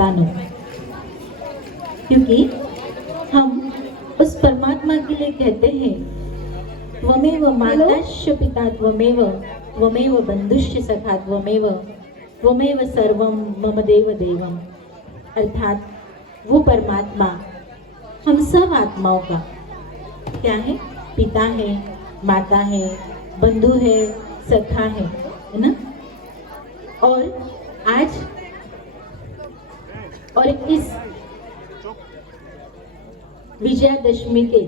संतानों, क्योंकि हम उस परमात्मा के लिए कहते हैं त्वमेव माताश्च पिता त्वमेव त्वमेव बंधुश्च सखा त्वमेव त्वमेव सर्वं मम देव देवम। अर्थात वो परमात्मा हम सब आत्माओं का क्या है? पिता है, माता है, बंधु है, सखा है ना? और आज और इस विजयादशमी के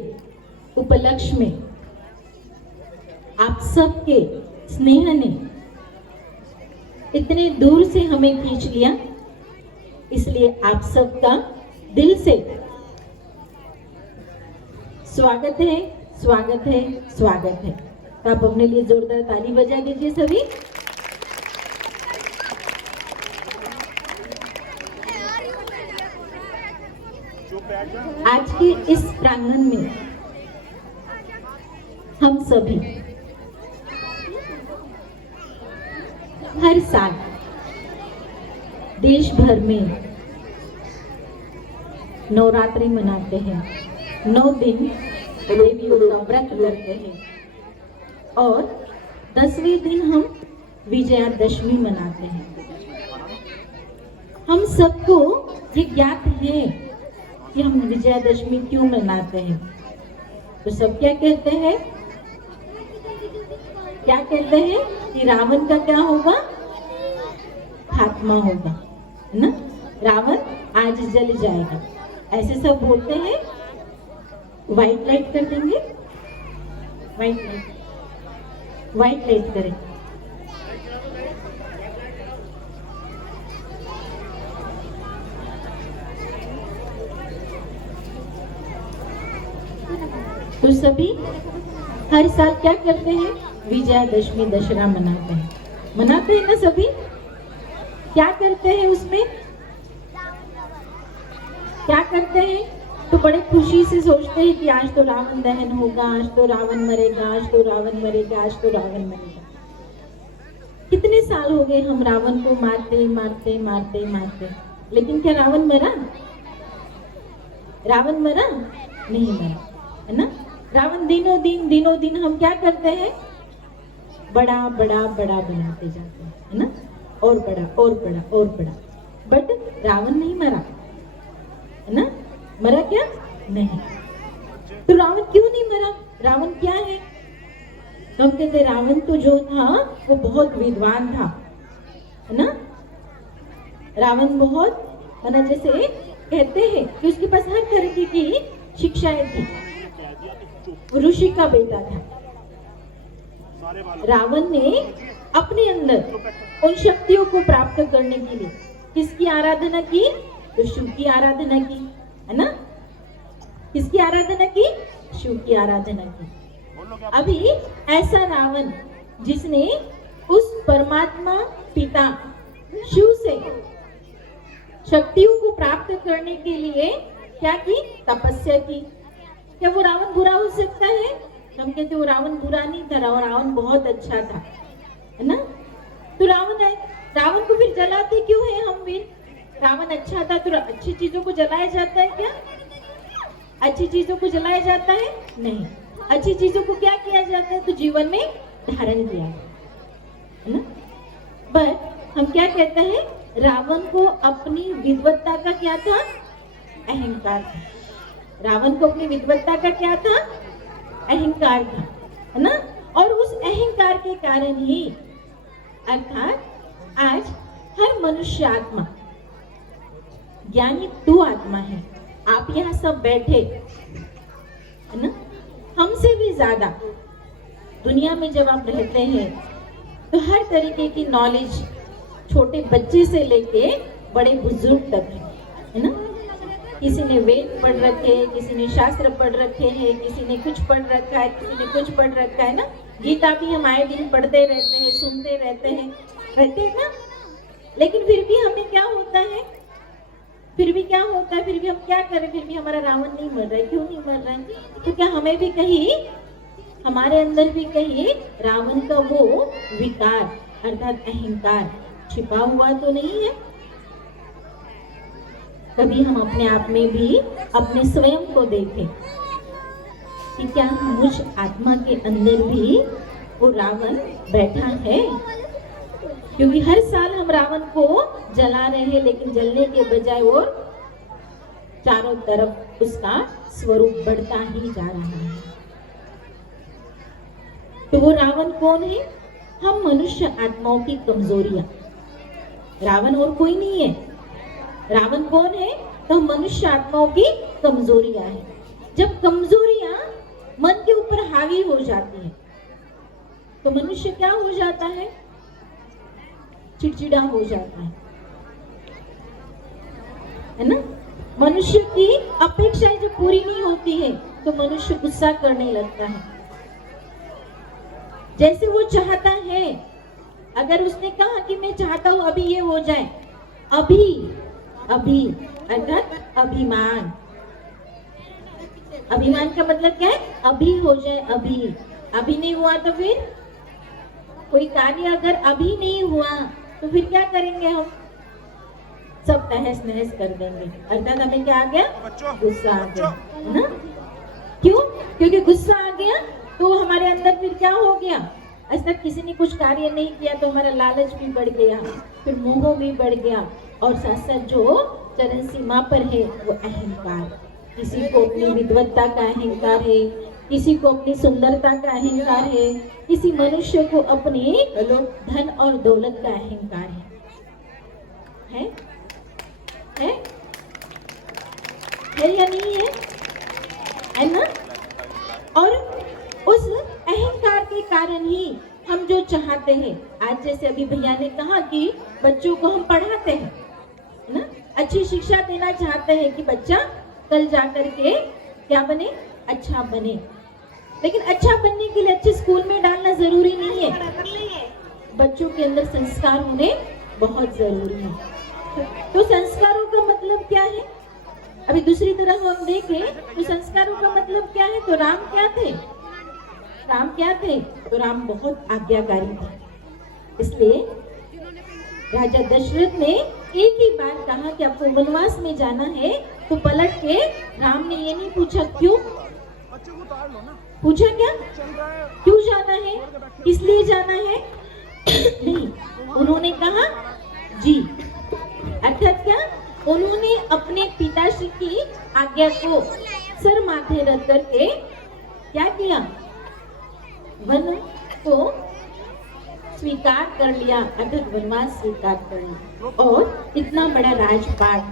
उपलक्ष्य में आप सबके स्नेह ने इतने दूर से हमें खींच लिया, इसलिए आप सबका दिल से स्वागत है, स्वागत है, स्वागत है। तो आप अपने लिए जोरदार ताली बजा दीजिए सभी। आज के इस प्रांगण में हम सभी हर साल देश भर में नवरात्रि मनाते हैं, 9 दिन देवियों का व्रत करते हैं और 10वें दिन हम विजयादशमी मनाते हैं। हम सबको ये ज्ञात है कि हम विजयादशमी क्यों मनाते हैं। तो सब क्या कहते हैं? क्या कहते हैं कि रावण का क्या होगा? खात्मा होगा, है ना? रावण आज जल जाएगा, ऐसे सब बोलते हैं। व्हाइट लाइट कर देंगे, व्हाइट लाइट करें। तो सभी हर साल क्या करते हैं? विजयादशमी दशहरा मनाते हैं ना सभी? क्या करते हैं उसमें? क्या करते हैं? तो बड़े खुशी से सोचते हैं कि आज तो रावण दहन होगा, आज तो रावण मरेगा, आज तो रावण मरेगा, आज तो रावण मरेगा। कितने साल हो गए हम रावण को मारते मारते मारते मारते, लेकिन क्या रावण मरा? रावण मरा? नहीं मरा, है ना? रावण दिनों दिन हम क्या करते हैं? बड़ा बड़ा बड़ा बनाते जाते हैं, है ना? और बड़ा और बड़ा और बड़ा। बट रावण नहीं मरा, है ना? मरा क्या? नहीं। तो रावण क्यों नहीं मरा? रावण क्या है? तो हम कहते रावण तो जो था वो बहुत विद्वान था, है ना? रावण बहुत, है ना, जैसे कहते हैं कि उसके पास हर तरीके की शिक्षाएं थी, ऋषि का बेटा था। रावण ने अपने अंदर उन शक्तियों को प्राप्त करने के लिए किसकी आराधना की? तो शिव की आराधना की, है ना? किसकी आराधना की? शिव की आराधना की। अभी ऐसा रावण जिसने उस परमात्मा पिता शिव से शक्तियों को प्राप्त करने के लिए क्या की? तपस्या की। क्या वो रावण बुरा हो सकता है? हम कहते वो रावण बुरा नहीं था, रावण बहुत अच्छा था, है ना? तो रावण है, रावण को फिर जलाते क्यों है हम? फिर रावण अच्छा था तो अच्छी चीजों को जलाया जाता है क्या? अच्छी चीजों को जलाया जाता है? नहीं। अच्छी चीजों को क्या किया जाता है? तो जीवन में धारण किया, है ना? बट हम क्या कहते हैं? रावण को अपनी विद्वत्ता का क्या था? अहंकार था। रावण को अपनी विद्वत्ता का क्या था? अहंकार था, है ना? और उस अहंकार के कारण ही अर्थात आज हर मनुष्य आत्मा, ज्ञानी तू आत्मा है, आप यहाँ सब बैठे, है ना? हमसे भी ज्यादा दुनिया में जब आप रहते हैं तो हर तरीके की नॉलेज छोटे बच्चे से लेके बड़े बुजुर्ग तक है ना? किसी ने वेद पढ़ रखे हैं, किसी ने शास्त्र पढ़ रखे हैं, किसी ने कुछ पढ़ रखा है, किसी ने कुछ पढ़ रखा है ना? गीता भी हम आए दिन पढ़ते रहते हैं, सुनते रहते हैं ना? लेकिन फिर भी हमें क्या होता है? फिर भी क्या होता है? फिर भी हम क्या करें? फिर भी हमारा रावण नहीं मर रहा है। क्यों नहीं मर रहा है? तो क्या हमें भी कहीं, हमारे अंदर भी कहीं रावण का वो विकार अर्थात अहंकार छिपा हुआ तो नहीं है? कभी हम अपने आप में भी अपने स्वयं को देखें कि क्या मुझ आत्मा के अंदर भी वो रावण बैठा है। क्योंकि हर साल हम रावण को जला रहे हैं, लेकिन जलने के बजाय वो चारों तरफ उसका स्वरूप बढ़ता ही जा रहा है। तो वो रावण कौन है? हम मनुष्य आत्माओं की कमजोरियां। रावण और कोई नहीं है। रावण कौन है? तो मनुष्य आत्माओं की कमजोरियां है। जब कमजोरियां मन के ऊपर हावी हो जाती है तो मनुष्य क्या हो जाता है? चिड़चिड़ा हो जाता है ना? मनुष्य की अपेक्षाएं जब पूरी नहीं होती है तो मनुष्य गुस्सा करने लगता है। जैसे वो चाहता है, अगर उसने कहा कि मैं चाहता हूं अभी ये हो जाए, अभी अभी अर्थात अभिमान। अभिमान का मतलब क्या है? अभी हो जाए, अभी। अभी नहीं हुआ तो फिर कोई कार्य अगर अभी नहीं हुआ तो फिर क्या करेंगे? हम सब तहस नहस कर देंगे। अर्थात हमें क्या आ गया? गुस्सा आ गया, है ना? क्यों? क्योंकि गुस्सा आ गया तो हमारे अंदर फिर क्या हो गया? आज तक किसी ने कुछ कार्य नहीं किया तो हमारा लालच भी बढ़ गया, फिर मोह भी बढ़ गया, और साथ साथ जो चरम सीमा पर है वो अहंकार। किसी को अपनी विद्वत्ता का अहंकार है, किसी को अपनी सुंदरता का अहंकार है, किसी मनुष्य को अपने धन और दौलत का अहंकार है? है या नहीं है? है ना? और उस अहंकार के कारण ही हम जो चाहते हैं, आज जैसे अभी भैया ने कहा कि बच्चों को हम पढ़ाते हैं, है ना? अच्छी शिक्षा देना चाहते हैं कि बच्चा कल जाकर के क्या बने? अच्छा बने। लेकिन अच्छा बनने के लिए अच्छे स्कूल में डालना जरूरी नहीं है। बच्चों के अंदर संस्कार होने बहुत जरूरी है। तो संस्कारों का मतलब क्या है? अभी दूसरी तरफ हम देखें तो संस्कारों का मतलब क्या है? तो राम क्या थे? राम क्या थे? तो राम बहुत आज्ञाकारी थे। इसलिए राजा दशरथ ने एक ही बार कहा कि आपको वनवास में जाना है, तो पलट के राम ने ये नहीं पूछा क्यों। पूछा क्या? क्यों जाना है, इसलिए जाना है? नहीं, उन्होंने कहा जी। अर्थात क्या? उन्होंने अपने पिताश्री की आज्ञा को सर माथे रख करके क्या किया? वन को स्वीकार कर लिया, अर्थात वनवास स्वीकार कर लिया, और इतना बड़ा राजपाट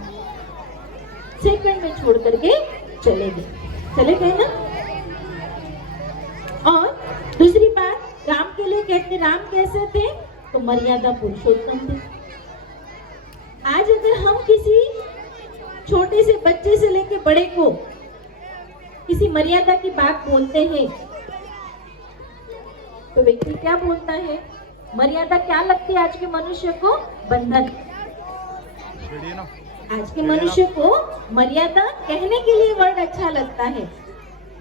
सेकंड में छोड़ करके चले गए ना। और दूसरी बात, राम के लिए कहते, राम कैसे थे? तो मर्यादा पुरुषोत्तम थे। आज अगर हम किसी छोटे से बच्चे से लेके बड़े को किसी मर्यादा की बात बोलते हैं तो व्यक्ति क्या बोलता है? मर्यादा क्या लगती है आज के मनुष्य को? बंधन। आज के मनुष्य को मर्यादा कहने के लिए वर्ड अच्छा लगता है,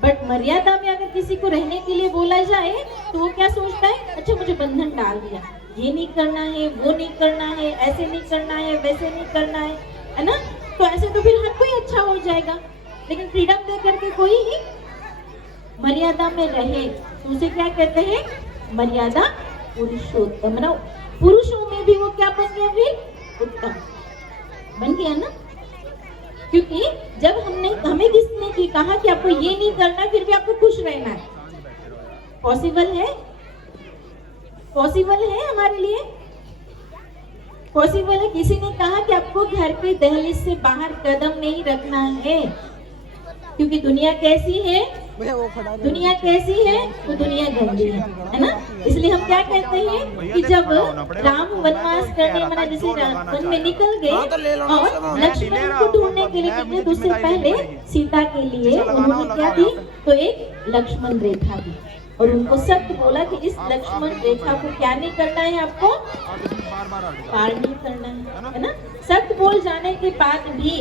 बट मर्यादा में अगर किसी को रहने के लिए बोला जाए तो वो क्या सोचता है? अच्छा मुझे बंधन डाल दिया, ये नहीं करना है, वो नहीं करना है, ऐसे नहीं करना है, वैसे नहीं करना है ना? तो ऐसे तो फिर हर कोई अच्छा हो जाएगा। लेकिन फ्रीडम दे करके कोई ही मर्यादा में रहे तो उसे क्या कहते हैं? मर्यादा पुरुषोत्तम। ना पुरुषों में भी वो क्या बन गया? फिर उत्तम बन गया ना। क्योंकि जब हमें किसने की कहा कि आपको ये नहीं करना, फिर भी आपको खुश रहना है, पॉसिबल है? पॉसिबल है हमारे लिए? पॉसिबल है? किसी ने कहा कि आपको घर के दहलीज से बाहर कदम नहीं रखना है, क्योंकि दुनिया कैसी है? दुनिया कैसी है? तो दुनिया गंदी है ना? इसलिए हम क्या कहते हैं कि जब राम वनवास करने मना जैसे वन में निकल गए और लक्ष्मण को ढूंढने के लिए निकले, तो उससे पहले सीता के लिए उन्होंने क्या दी? तो एक लक्ष्मण रेखा दी, और उनको सख्त बोला कि इस लक्ष्मण रेखा को क्या नहीं करना है? आपको पार नहीं करना है ना? सख्त बोल जाने के बाद भी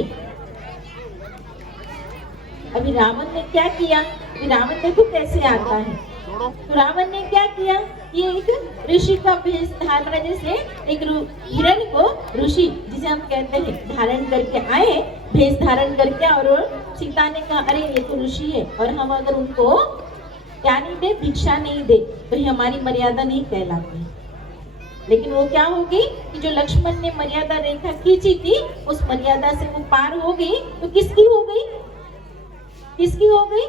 अभी रावण ने क्या किया? रावण देखो कैसे आता है। तो रावण ने क्या किया? ये एक ऋषि का भेष धारण, जैसे एक हिरण को ऋषि जिसे हम कहते हैं धारण करके आए, भेष धारण करके, और सीता ने कहा अरे ये तो ऋषि है और हम अगर उनको क्या नहीं दे, भिक्षा नहीं दे, तो ये हमारी मर्यादा नहीं कहलाती। लेकिन वो क्या हो गई कि जो लक्ष्मण ने मर्यादा रेखा खींची थी, उस मर्यादा से वो पार हो गई, तो किसकी हो गई? किसकी हो गई?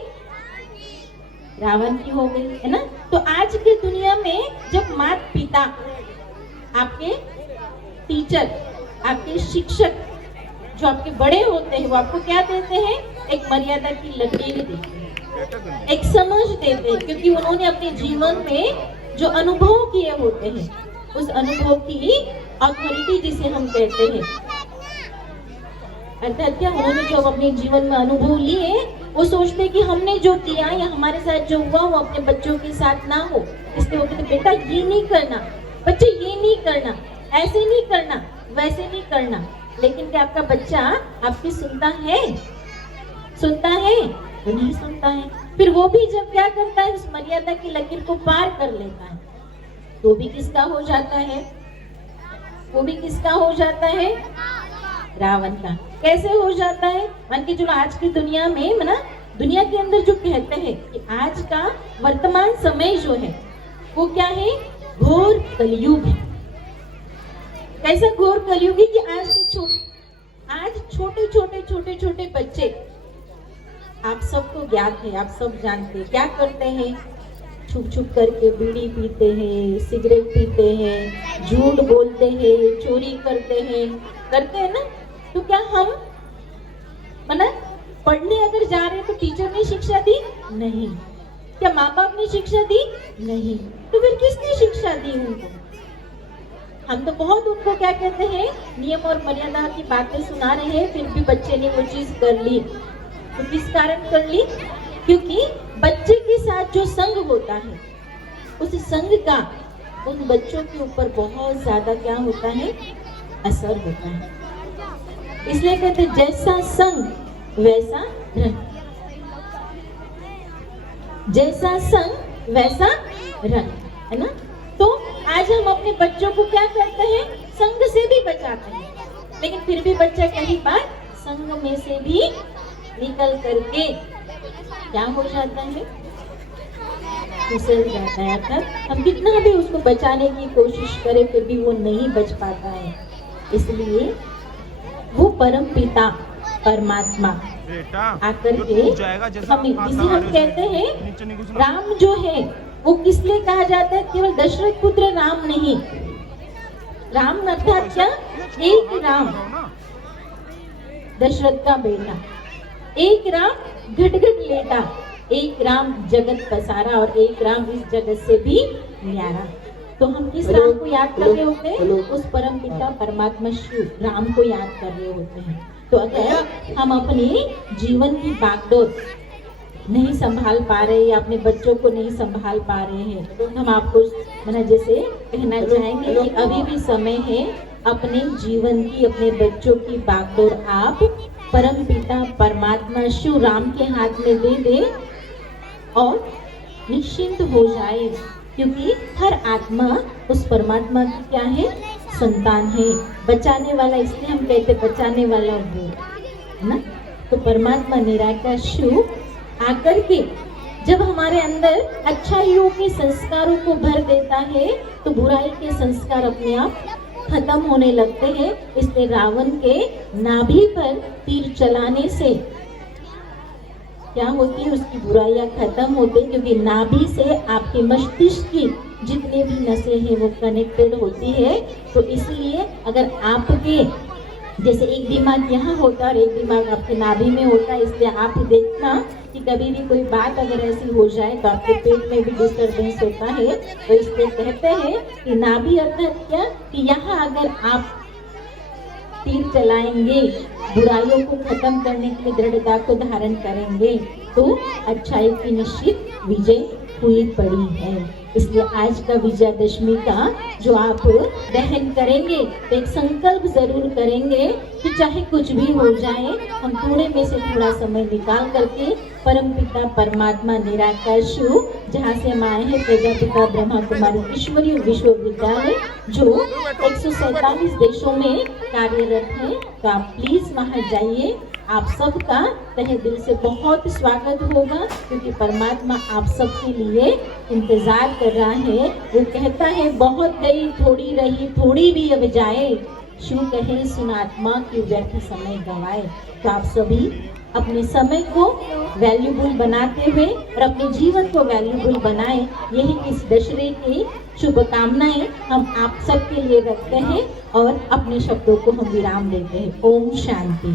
रावण की हो गई, है ना। तो आज की दुनिया में जब माता पिता, आपके टीचर, आपके शिक्षक, जो आपके बड़े होते हैं, वो आपको क्या देते हैं? एक मर्यादा की लकीर देते हैं, एक समझ देते हैं, क्योंकि उन्होंने अपने जीवन में जो अनुभव किए होते हैं, उस अनुभव की अथॉरिटी जिसे हम कहते हैं, अर्थात क्या, उन्होंने जो अपने जीवन में अनुभव लिए, वो सोचते कि हमने जो किया या हमारे साथ जो हुआ वो अपने बच्चों के साथ ना हो, इसलिए वो कहते बेटा ये नहीं करना, बच्चे ये नहीं करना, ऐसे नहीं करना, वैसे नहीं करना। लेकिन क्या आपका बच्चा आपकी सुनता है? सुनता है? वो नहीं सुनता है। फिर वो भी जब क्या करता है, उस मर्यादा की लकीर को पार कर लेता है, तो भी किसका हो जाता है? वो भी किसका हो जाता है? रावण का। कैसे हो जाता है? मान के जो आज की दुनिया में ना, दुनिया के अंदर जो कहते हैं कि आज का वर्तमान समय जो है वो क्या है? घोर कलयुग है। कैसा घोर कलयुग है कि आज छोटे छोटे बच्चे, आप सबको ज्ञात है, आप सब जानते हैं, क्या करते हैं? छुप छुप करके बीड़ी पीते हैं, सिगरेट पीते हैं, झूठ बोलते हैं, चोरी करते हैं ना। तो क्या हम पढ़ने अगर जा रहे हैं तो टीचर ने शिक्षा दी? नहीं। क्या माँ बाप ने शिक्षा दी? नहीं। तो फिर किसने शिक्षा दी उनको? हम तो बहुत उनको क्या कहते हैं, नियम और मर्यादा की बातें सुना रहे हैं, फिर भी बच्चे ने वो चीज कर ली। तो किस कारण कर ली? क्योंकि बच्चे के साथ जो संग होता है, उस संग का उन बच्चों के ऊपर बहुत ज्यादा क्या होता है? असर होता है। इसलिए कहते जैसा संग वैसा रंग, जैसा संग वैसा रंग, है ना। तो आज हम अपने बच्चों को क्या करते हैं? संग से भी बचाते हैं, लेकिन फिर भी बच्चा कई बार संग में से भी निकल करके क्या हो जाता है? फिसल जाता है। अर्थात हम कितना भी उसको बचाने की कोशिश करें, फिर भी वो नहीं बच पाता है। इसलिए वो परम पिता परमात्मा आकर के हमें, जिसे हम कहते हैं राम जो है, वो किस लिए कहा जाता है? केवल दशरथ पुत्र राम नहीं, राम अर्थात क्या? एक राम, दशरथ का बेटा, एक राम घट घट लेटा, एक राम जगत पसारा, और एक राम इस जगत से भी न्यारा। तो हम किस राम को याद कर रहे होते हैं? उस परम पिता परमात्मा शिव राम को याद कर रहे होते हैं। तो अगर हम अपने जीवन की बागडोर नहीं संभाल पा रहे या अपने बच्चों को नहीं संभाल पा रहे हैं, तो हम आपको जैसे कहना चाहेंगे कि अभी भी समय है, अपने जीवन की, अपने बच्चों की बागडोर आप परम पिता परमात्मा शिव राम के हाथ में दे दे और निश्चिंत हो जाए, क्योंकि हर आत्मा उस परमात्मा की क्या है? संतान है। बचाने वाला, इसलिए हम कहते बचाने वाला वो, है ना। तो परमात्मा निराकार शिव आकर के जब हमारे अंदर अच्छाइयों के संस्कारों को भर देता है, तो बुराई के संस्कार अपने आप खत्म होने लगते हैं। इसलिए रावण के नाभि पर तीर चलाने से क्या होती है? उसकी बुराइयां खत्म होती है, क्योंकि नाभि से आपके मस्तिष्क की जितने भी नसें हैं वो कनेक्टेड होती है। तो इसलिए अगर आपके जैसे एक दिमाग यहाँ होता है और एक दिमाग आपके नाभि में होता है, इसलिए आप देखना कि कभी भी कोई बात अगर ऐसी हो जाए तो आपके पेट में भी डिस्टर्बेंस होता है। तो इसलिए कहते हैं कि नाभि अर्थात क्या? कि यहाँ अगर आप तीर चलाएंगे, बुराइयों को खत्म करने के लिए दृढ़ता को धारण करेंगे, तो अच्छाई की निश्चित विजय हुई पड़ी है। इसलिए आज का विजयादशमी का जो आप दहन करेंगे, तो एक संकल्प जरूर करेंगे कि चाहे कुछ भी हो जाए, हम थोड़े में से थोड़ा समय निकाल करके परम पिता परमात्मा निराकार शिव, जहाँ से हम आए हैं, प्रजापिता ब्रह्मा कुमारी ईश्वरीय विश्वविद्यालय, जो 147 देशों में कार्यरत है, तो आप प्लीज वहाँ जाइए, आप सबका तहे दिल से बहुत स्वागत होगा, क्योंकि परमात्मा आप सबके लिए इंतजार कर रहा है। वो कहता है बहुत गई थोड़ी रही थोड़ी भी अब जाए, शू कहे सुन आत्मा कि व्यर्थ समय गवाए। तो आप सभी अपने समय को वैल्यूबल बनाते हुए और अपने जीवन को वैल्यूबल बनाएं, यही इस दशहरे की शुभकामनाएं हम आप सबके लिए रखते हैं और अपने शब्दों को हम विराम देते हैं। ओम शांति।